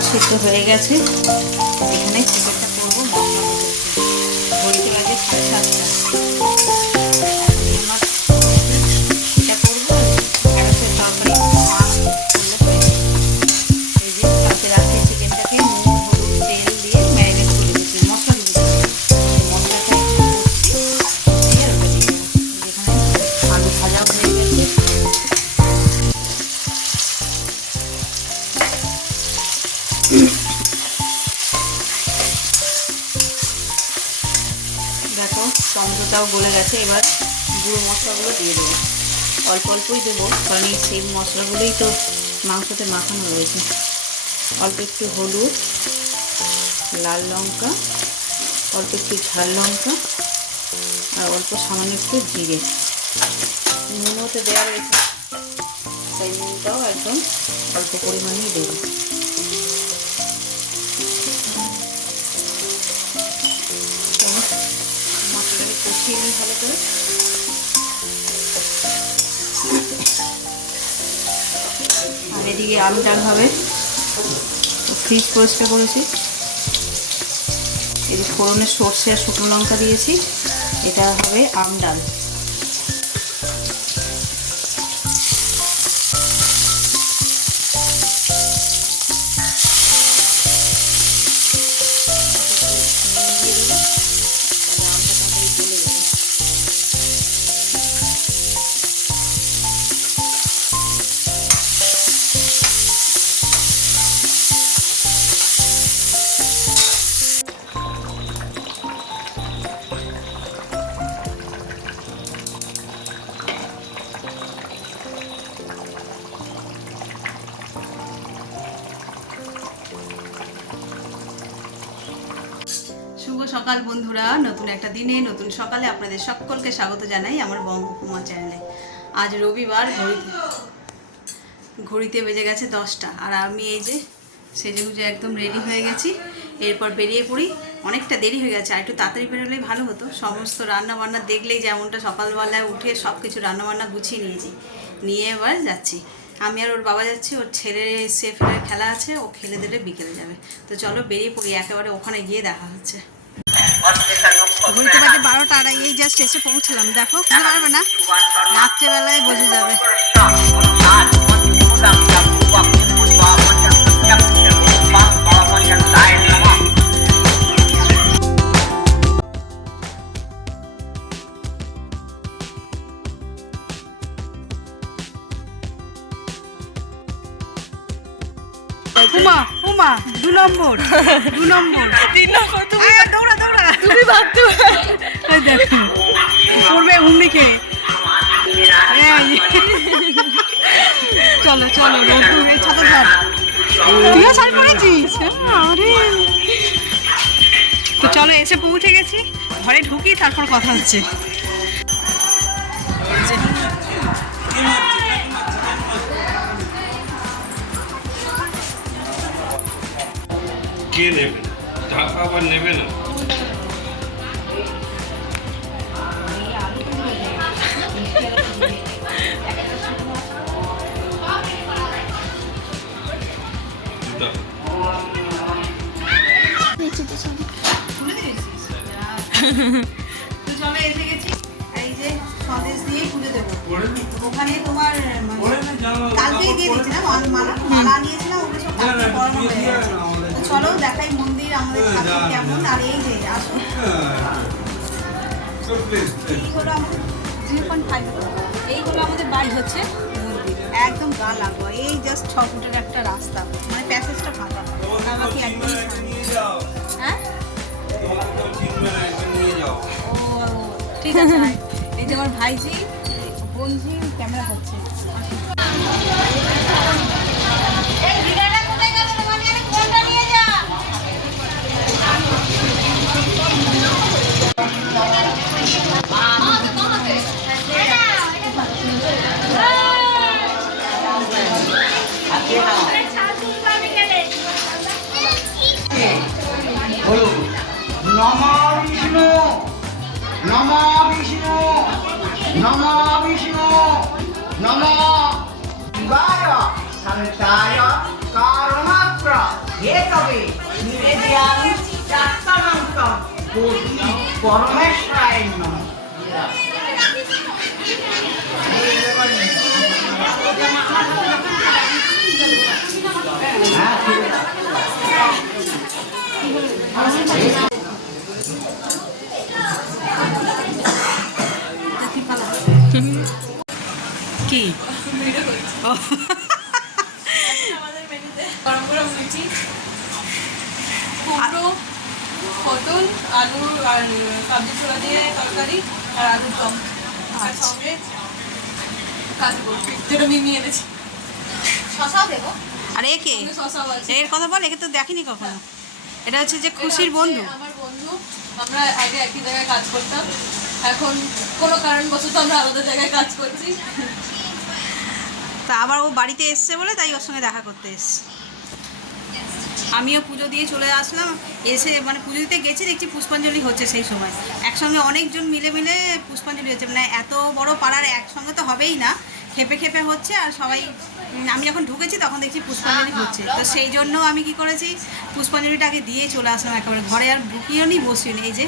ডাল সিদ্ধ হয়ে গেছে। এখানে চিকেনটা করবো। মশলা ঘড়িতে বাজে 7:30। আমার এটা করবো। ঢেঁড়সের তরকারি মাছ করলে হয়ে যাবে। এই যে কালকে রাত্রে চিকেনটাকে নুন হলুদ তেল দিয়ে ম্যারিনেট করে দিয়েছি। মশলা দিয়ে মশলাটা করছি দিয়ে ওটা দিয়ে দেবো। যেখানে আলু ভাজা হয়ে গেছে। দেখো টমেটোটাও গলে গেছে। এবার গুঁড়ো মশলাগুলো দিয়ে দেবো। অল্প অল্পই দেবো, কারণ এই সেম মশলাগুলোই তো মাংসতে মাখানো রয়েছে। অল্প একটু হলুদ, লাল লঙ্কা, অল্প একটু ঝাল লঙ্কা আর অল্প সামান্য একটু জিরে। নুনও তো দেওয়া রয়েছে, তাই নুনটাও একদম অল্প পরিমাণেই দেবো। মশলাটাকে কষিয়ে নিই ভালো করে। আর এদিকে আম ডাল হবে। ফ্রিজ পরিষ্কার করেছি। এদিকে ফোড়নে সর্ষে আর শুকনো লঙ্কা দিয়েছি। এটা হবে আম ডাল। শুভ সকাল বন্ধুরা, নতুন একটা দিনে নতুন সকালে আপনাদের সকলকে স্বাগত জানাই আমার বঙ্গকুমার চ্যানেলে। আজ রবিবার, ঘড়িতে বেজে গেছে 10টা। আর আমি এই যে সেজেগুজে একদম রেডি হয়ে গেছি। এরপর বেরিয়ে পড়ি। অনেকটা দেরি হয়ে গেছে, আর একটু তাড়াতাড়ি বেরোলেই ভালো হতো। সমস্ত রান্নাবান্না দেখলেই যেমনটা সকালবেলায় উঠে সব কিছু রান্নাবান্না গুছিয়ে নিয়েছি, নিয়ে এবার যাচ্ছি। আমি আর ওর বাবা যাচ্ছি। ওর ছেলে সেফের খেলা আছে, ও খেলে দিলে বিকেলে যাবে। তো চলো বেরিয়ে পড়ি, একেবারে ওখানে গিয়ে দেখা হচ্ছে। ঘড়িতে বাজে 12টা, আর এই জাস্ট এসে পৌঁছলাম। দেখো বুঝতে পারবে না, রাত্রেবেলায় বোঝা যাবে। উমা উমা 2 নম্বর 3 নম্বর তুমি দৌড়া দৌড়া, তুমি ভাবতে এই দেখো পড়বে হুমড়িকে। চলো চলো, রোদ্দুর এই ছাতা ধর। তুইও শাড়ি পরেছিস? আরে তো চলো, এসে পৌঁছে গেছি। ঘরে ঢুকি, তারপর কথা হচ্ছে। কে নেবে? টাকা আবার নেবে না। তো চলো এসে গেছি। এই যে সন্দেশ দিয়ে পুজো দেবো। ওখানে তোমার কালকেই দিয়ে দিয়েছিলাম মালা নিয়েছিলাম, ওগুলো সব কালকে পড়ানো হয়ে গেছে। তো চলো দেখাই মন্দির আমাদের ঠাকুর কেমন। আর এই যে আসো, এইগুলো আমাদের 0.5, এইগুলো আমাদের বাড়ি হচ্ছে মন্দির, একদম গা লাগোয়া। এই জাস্ট 6 ফুটের একটা রাস্তা, মানে প্যাসেজটা ফাঁকা, বাকি একদম। হ্যাঁ ঠিক আছে। এই যে আমার ভাইজি বোনজি ক্যামেরা করছে। নমো বিষ্ণু নমো বিষ্ণু নমো বিষ্ণু নমো শিবায় শান্তায় কারণাত্র এ তবে নিবেদিয়াম চাত্তানন্তম কোটি পরমেশ্বরায় নমঃ। হ্যাঁ, ঠিক আছে। কি ও, গরম গরম লুচি, কুমড়ো, পটল, আলু আর সবজি ছোলা দিয়ে তরকারি আর আলুর দম, আর সঙ্গে কাজু বরফি, যেটা মিমি এনেছি। শশাও দেবো, আর একে সঙ্গে শশাও আছে। এর কথা বল, একে তো দেখিনি কখনো। এটা হচ্ছে যে খুশির বন্ধু। আমার বন্ধু, আমরা আগে একই জায়গায় কাজ করতাম, এখন কোনো কারণবশত আমরা আলাদা জায়গায় কাজ করছি। তা আবার ও বাড়িতে এসছে বলে তাই ওর সঙ্গে দেখা করতে এসছে। আমিও পুজো দিয়ে চলে আসলাম, এসে মানে পুজো দিতে গেছি, দেখছি পুষ্পাঞ্জলি হচ্ছে। সেই সময় একসঙ্গে অনেকজন মিলে মিলে পুষ্পাঞ্জলি হচ্ছে, মানে এত বড় পাড়ার একসঙ্গে তো হবেই না, খেপে খেপে হচ্ছে। আর সবাই আমি যখন ঢুকেছি তখন দেখছি পুষ্পাঞ্জলি হচ্ছে, তো সেই জন্য আমি কি করেছি, পুষ্পাঞ্জলিটাকে দিয়ে চলে আসলাম একেবারে ঘরে। আর ঢুকিয়েও নি, বসিয়ে নি। এই যে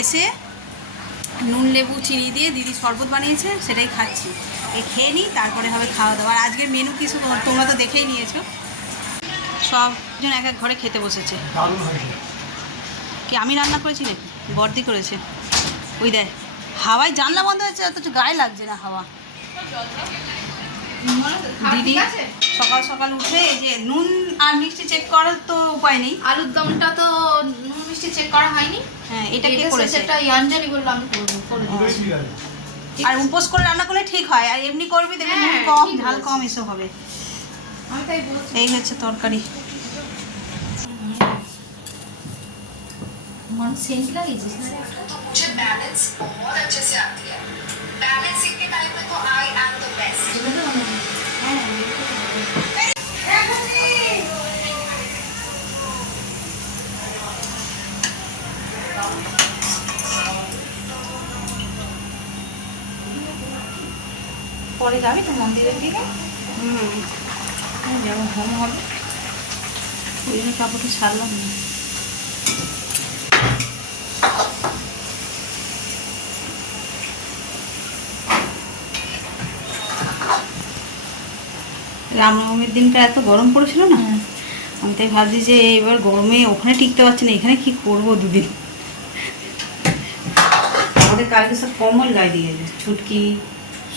এসে নুন লেবু চিনি দিয়ে দিদি শরবত বানিয়েছে, সেটাই খাচ্ছি। এই খেয়ে নিই, তারপরে হবে খাওয়া দাওয়া। আর আজকের মেনু কিছু তোমরা তো দেখেই নিয়েছো, সবজন এক এক ঘরে খেতে বসেছে। দারুণ হয়েছে। কি আমি রান্না করেছি নাকি বর্দি করেছে? ওই দেখ, হাওয়ায় জানলা বন্ধ হয়েছে, অথচ গায়ে লাগছে না হাওয়া। দিদি সকাল সকাল উঠে এই যে নুন আর মিষ্টি চেক করার তো উপায় নেই। আলুর দমটা তো নুন মিষ্টি চেক করা হয়নি। হ্যাঁ, এটা কে করেছে? সেটা অঞ্জলি বললো আমি করবো, করে দিচ্ছি। আর উপোস করে রান্না করলে ঠিক হয়, আর এমনি করবি দেখবি নুন হ্যাঁ, কম ঠিক ঝাল বলেছে। কম এসব হবে। আমি তাই বলছি। এই হচ্ছে তরকারি। মানে সেন্ট লাগিয়েছিস না? तो मुझे बैलेंस बहुत अच्छे से आती है। बैलेंसिंग के टाइम में तो आई एम द बेस्ट। এগুলো তো মনে হয়। হ্যাঁ, পরে যাবি তো মন্দিরের দিকে? যেমন হোম হবে ওই জন্য কাপড়টা ছাড়লাম না। রামনবমীর দিনটা এত গরম পড়েছিল না, আমি তাই ভাবছি যে এবার গরমে ওখানে টিকতে পারছি না, এখানে কি করবো দুদিন। আমাদের কালকে সব কম্বল গায়ে দিয়েছে, ছুটকি।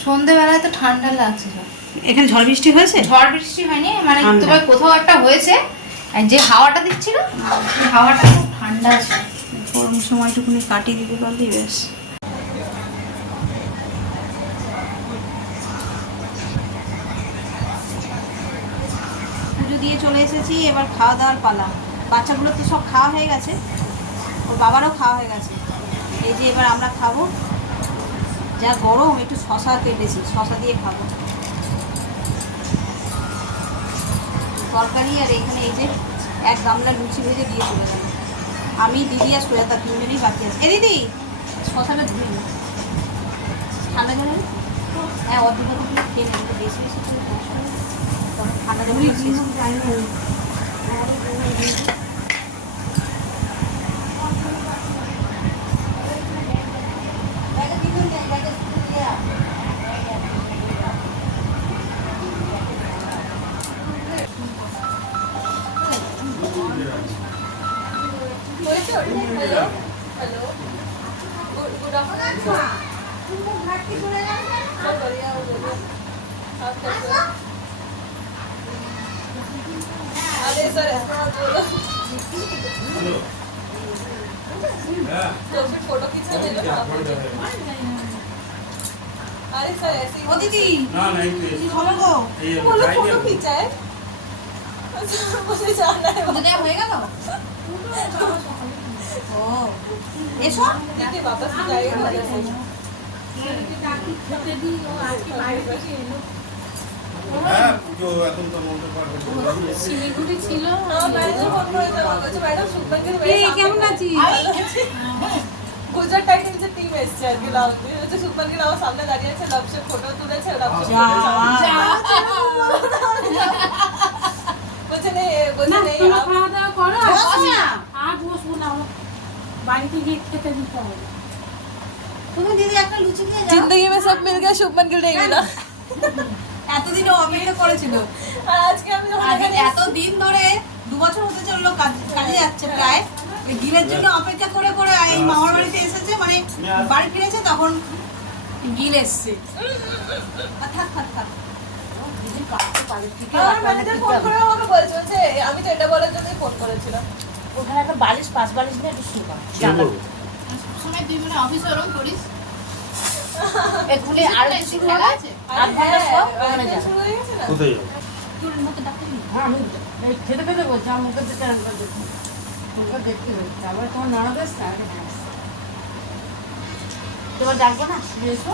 সন্ধ্যেবেলায় তো ঠান্ডা লাগছে সব। এখানে ঝড় বৃষ্টি হয়েছে? ঝড় বৃষ্টি হয়নি, মানে ঠান্ডা। তবে কোথাও একটা হয়েছে। আর যে হাওয়াটা দিচ্ছিল, সেই হাওয়াটা খুব ঠান্ডা ছিল। গরম সময়টুকুনি কাটিয়ে দিতে পারলেই ব্যাস। পুজো দিয়ে চলে এসেছি, এবার খাওয়া দাওয়ার পালা। বাচ্চাগুলো তো সব খাওয়া হয়ে গেছে, ওর বাবারও খাওয়া হয়ে গেছে। এই যে এবার আমরা খাবো। যা গরম, একটু শশা কেটেছি, শশা দিয়ে খাবো তরকারি। আর এখানে এই যে এক গামলা লুচি ভেজে দিয়ে চলে গেল। আমি দিদি আর সোয়াতা তিনজনেই বাকি আছে। এ দিদি, শশাটা ধুয়ে নি, ঠান্ডা জলে। হ্যাঁ, অর্ধেক অর্ধেক খেয়ে নেবে, বেশি বেশি করে কষ্ট হবে। তখন ঠান্ডা জলে হ্যালো হ্যালো, गुड आफ्टरनून। बढ़िया हो गया आप कैसे हो? अरे सर ऐसा मत बोलो, तो फिर फोटो खींचा ले लो ना। अरे सर ऐसे ও দিদি, না নাই দিদি ভালো গো। बोलो फोटो खींचा है। अच्छा, मुझे जाना है পুজো দেওয়া হয়ে গেল? ও এসো। देखिए वापस जाइए ना जैसे। হ্যাঁ পুজো এখন তো মন্ত্র পাঠ হচ্ছে। শিলিগুড়ি ছিল। हाँ मैंने जो फोन করে দেওয়া হয়েছে ম্যাডাম সুন্দর করে কেমন আছিস? গুজরাট টাইটেন্সের টিম এসেছে আর কি লাভ হচ্ছে সুন্দর আমার সামনে দাঁড়িয়ে আছে লাভসে ফটো তুলেছে লাভসে বলছে বসে নেই বসে নেই খাওয়া দাওয়া করো আর বস না। আর বসবো না, আমার বাড়িতে গিয়ে খেতে দিতে হবে। তুমি দিদি একটা লুচি খেয়ে যাও। जिंदगी में सब मिल गया शुभमन गिल नहीं मिला এতদিন ও অপেক্ষা করেছিল। আর আজকে আমি যখন আর এখানে এতদিন ধরে 2 বছর হতে চললো কাজে যাচ্ছে প্রায়। ওই গিলের জন্য অপেক্ষা করে করে এই মামার বাড়িতে এসেছে, মানে বাড়ি ফিরেছে তখন গিল এসছে। আর থাক থাক থাক। দিদি কাটতে পারে ঠিক আছে। আমার ম্যানেজার ফোন করে আমাকে বলছে যে আমি তো এটা বলার জন্যই ফোন করেছিলাম। ওখানে একটা বালিশ, 5 বালিশ নিয়ে একটু শুকা। সময় তুই মানে অফিসে ওরকম করিস? এক্ষুনি আর কিছু হবে? আর ঘন্টা পর ওখানে একদিন যাবে। শুরু হয়ে গেছে না? কোথায় যাবো? চুলের মধ্যে ডাক্তার নেই? হ্যাঁ, আমি এই খেতে খেতে বলছি, আমার মুখে দিতে একবার দেখি। মুখে দেখতে হচ্ছে। আবার তোমার ননদ এসছে? আরে হ্যাঁ এসছে। তোমার ডাকবো না? এসো।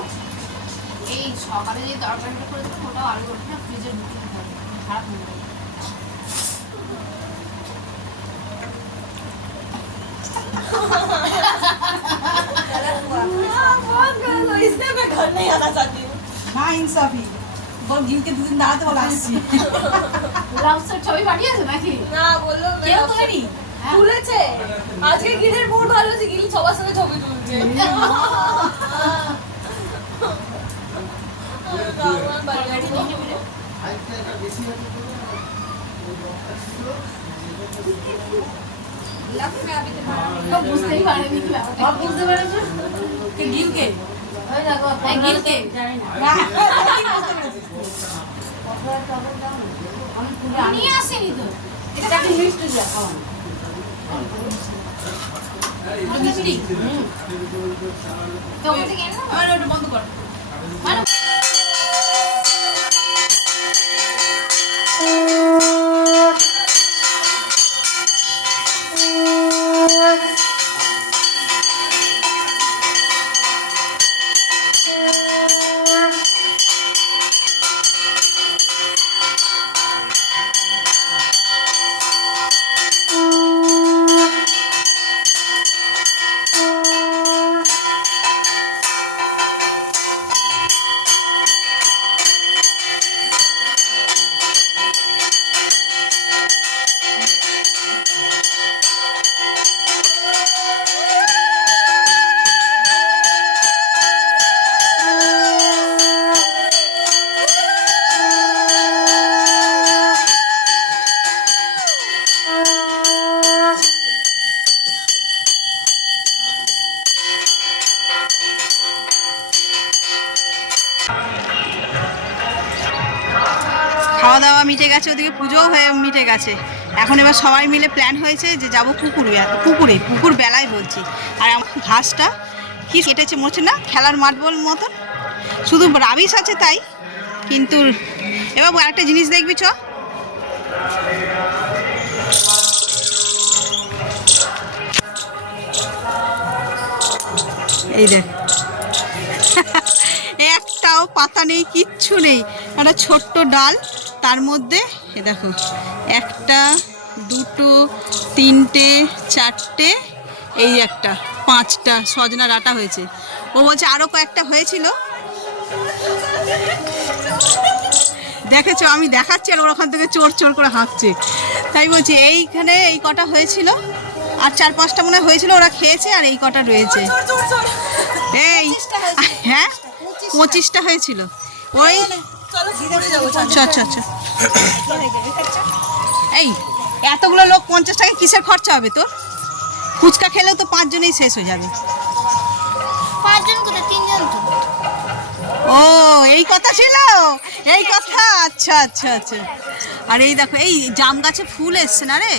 এই সকালে যে তরকারিটা করেছিলাম ওটাও আলু ওঠে ফ্রিজে ঢুকে খারাপ হয়ে যাবে। बहुत गलत हो, इसलिए मैं घर नहीं आना चाहती हूँ। মা ইনসাফি বল গিলকে দুদিন দাঁড়াতে বলে আসছি। লাভসের ছবি পাঠিয়েছে নাকি? না বললো কেউ তোলেনি? তুলেছে আজকে গিলের মুড ভালো আছে, গিল সবার সঙ্গে ছবি তুলছে তো বুঝতেই পারেনি কি ব্যাপারটা। সব বুঝতে পেরেছো? কে গিলকে? ওই দেখো, হ্যাঁ, গিলকে। জানি না। না, কি বুঝতে পেরেছি? আমি তুলে আনি। নিয়ে আসেনি তো। এটা কি মিষ্টি দিয়া খাওয়ানো? এটা মিষ্টি? তো ওটা কেন? আমার ওটা বন্ধ কর। মানে খাওয়া দাওয়া মিটে গেছে, ওদিকে পুজোও হয়ে মিটে গেছে। এখন এবার সবাই মিলে প্ল্যান হয়েছে যে যাবো পুকুর বেলায় বলছি। আর আমার ঘাসটা কি কেটেছে মরছে না, খেলার মাঠ বল মতন, শুধু রাবিশ আছে তাই। কিন্তু এবার আরেকটা জিনিস দেখবি চ, এই দেখ একটাও পাতা নেই, কিচ্ছু নেই, একটা ছোট্ট ডাল, তার মধ্যে এ দেখো 1 2 3 4 এই একটা 5টা সজনা ডাঁটা হয়েছে। ও বলছে আরও কয়েকটা হয়েছিল, দেখেছো আমি দেখাচ্ছি আর ওর ওখান থেকে চোর চোর করে হাঁকছে। তাই বলছি এইখানে এই কটা হয়েছিল, আর 4-5টা মনে হয় হয়েছিল, ওরা খেয়েছে, আর এই কটা রয়েছে। এই হ্যাঁ 25টা হয়েছিল। ওই আচ্ছা এই এতগুলো লোক 50 টাকা কিসের খরচা হবে তোর? ফুচকা খেলেও তো 5 জনেই শেষ হয়ে যাবে। 5 জন কোথায়, 3 জন তো। ও এই কথা ছিল, এই কথা, আচ্ছা আচ্ছা আচ্ছা। আর এই দেখো এই জাম গাছে ফুল এসছে না রে,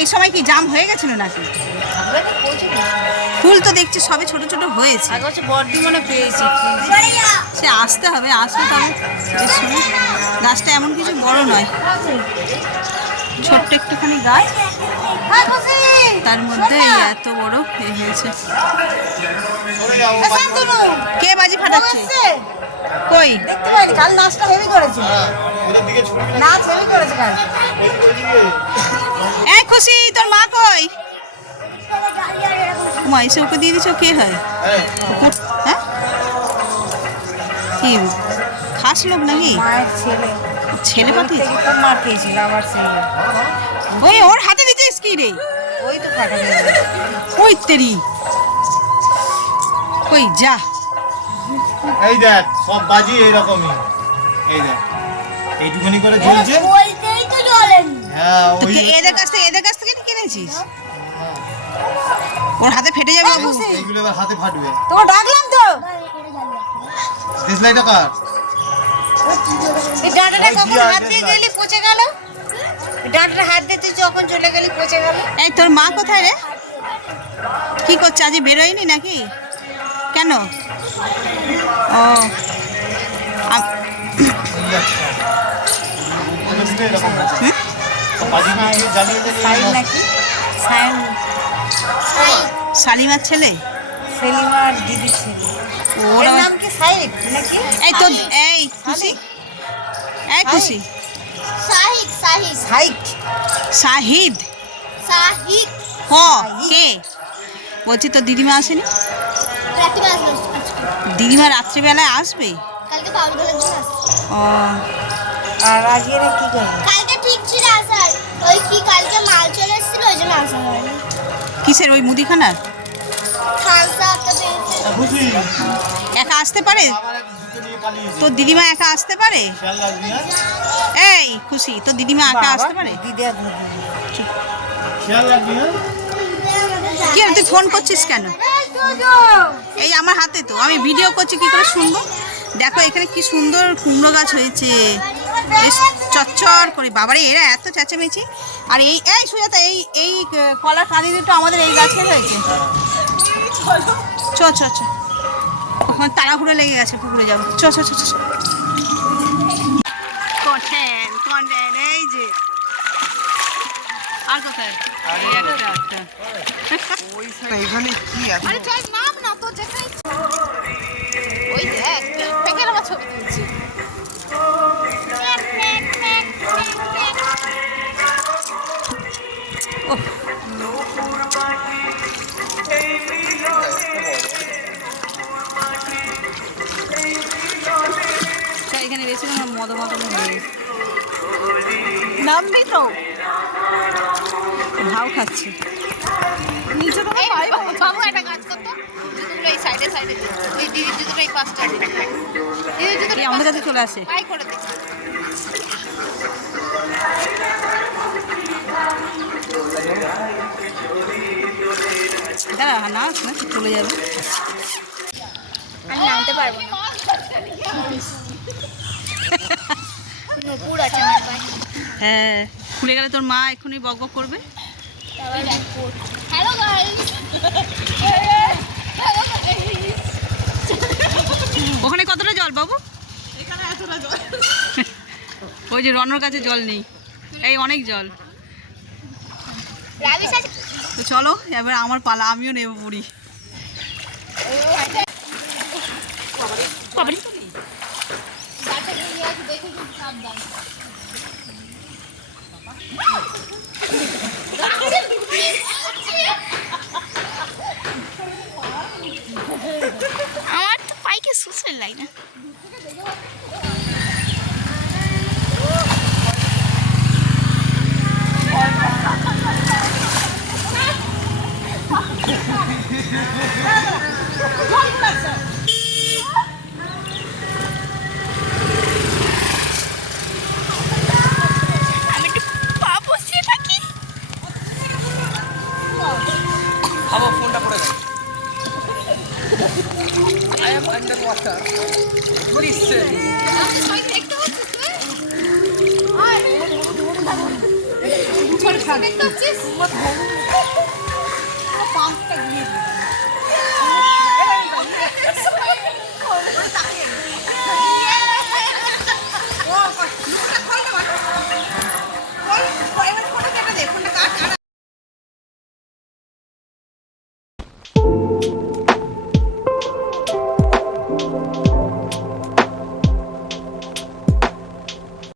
এই সময় কি জাম হয়ে গেছিল নাকি? ফুল তো দেখছি সবে ছোট ছোট হয়েছে। সে আসতে হবে, আসলে তবে এর সময়। গাছটা এমন কিছু বড় নয়, ছোট্ট একটুখানি গাছ, তার মধ্যে এই এত বড় হয়েছে। কে বাজি ফাটাচ্ছে? কই দেখতে পাইনি, কাল নাচটা হেভি করেছে। নাচ হেভি করেছে কাল। এই খুশি, তোর মা কই? মা এসে ওকে দিয়ে দিচ্ছ, কে হয়? হ্যাঁ কি খা দাস লোক নাকি? মায়ের ছেলে ছেলে পাঠিয়েছে? থেকে খুব মার খেয়েছিল আবার ছেলে। ওই ওর হাতে দিচ্ছিস কি রে? ওই তো ফাটাবে। ওই তেরি, ওই যা। এই দেখ সব বাজি এইরকমই। এই দেখ এইটুখানি করে জ্বলছে। বলতেই তো জ্বলেনি। হ্যাঁ তো ওই এদের কাছ থেকে তুই কিনেছিস? ওর হাতে ফেটে যাবে বাবু। এইগুলো এবার হাতে ফাটবে। তোকে ডাকলাম তো। ডিসলাইটটা কার? এই ডাঁটাটা ওই কখন জিয়া হাত দিয়ে দেখলাম। গেলি পচে গেল। এই ডাঁটাটা হাত দিতে যখন চলে গেলি পচে গেল। এই তোর মা কোথায় রে? কি করছে, আজ বেরোয়নি নাকি? কেন? ও আম- এই একটা। ওগুলো দিলে এরকম হবে। সব বাজি গুলো জ্বালিয়ে সাইল জ্বালিয়ে নাকি? সাইল। শালিমার ছেলে? সেলিমার দিদির ছেলে। ওর ওরা নাম কি সাইদ নাকি? এই তো এই খুশি, এই খুশি, সাহিক সাহিক সাইদ। শাহিদ। সাহিক হ কে? বলছি তো দিদিমা আসেনি? প্রতিমা আসবে আজকে। দিদিমা রাত্রিবেলায় আসবে? কালকে বাবুর ঘরে দিন আসবে। ও আর আজকে এরা কি করবে? কালকে ঠিক ছিল আসার, ওই কি কালকে মাল চলে এসেছিল ওই জন্য আসা হয়নি। কিসের ওই মুদিখানার? খালসা একটা পেয়েছে। খুশি একা আসতে পারে? আবার এক জুতো নিয়ে পালিয়েছে। তোর দিদিমা একা আসতে পারে? খেয়াল রাখবি হ্যাঁ? এই খুশি, তোর দিদিমা একা আসতে পারে? দিদি আর দুধ। খেয়াল রাখবি হ্যাঁ? কি রে, তুই ফোন করছিস কেন? এই আমার হাতে তো, আমি ভিডিও করছি, কি করে শুনবো? দেখো এখানে কি সুন্দর কুমড়ো গাছ হয়েছে, বেশ চচ্চর করে। বাবারে এরা এত চেঁচামেচি। আর এই এই সুজাতা, এই এই কলার কাঁদি দুটো আমাদের এই গাছে হয়েছে। চ চ চ, ওখানে তাড়াহুড়ো লেগে গেছে, পুকুরে যাবো। চ চ চ চ। কন্টেন্ট কন্টেন্ট, এই যে আর কোথায়? এই একটা একটা। এখানে কি আছে? আরে চল নাম না তো যেখানে ইচ্ছে। ওই দেখ পেকের আমার ছবি তুলছি। তা এখানে বেশি কোনো মদ নেই। নামবি তো। ভাও খাচ্ছে। এই বাবু একটা কাজ করতো, জুতোগুলো এই সাইডে সাইডে দিত। এই দিদির জুতোটা এই পাশটা দিত। দিদির জুতোটা এই আমাদের কাছে চলে আসে। বাই করে দিত। দাঁড়া, না না চলে যাবে। আমি নামতে পারবো না। নুপুর আছে আমার পায়ে। হ্যাঁ, খুলে গেলে তোর মা এক্ষুনি বক বক করবে। Hello guys. ওখানে কতটা জল বাবু? এখানে এতটা জল। ওই যে রনর কাছে জল নেই, এই অনেক জল। রাবিশ আছে। তো চলো এবার আমার পালা, আমিও নেবো পুরি। আমার তো পাইকে সুসের লাগে না। আমি একটু পা বসিয়ে থাকি। আমার ফোনটা পড়ে গেল। দেখতে পাচ্ছিস?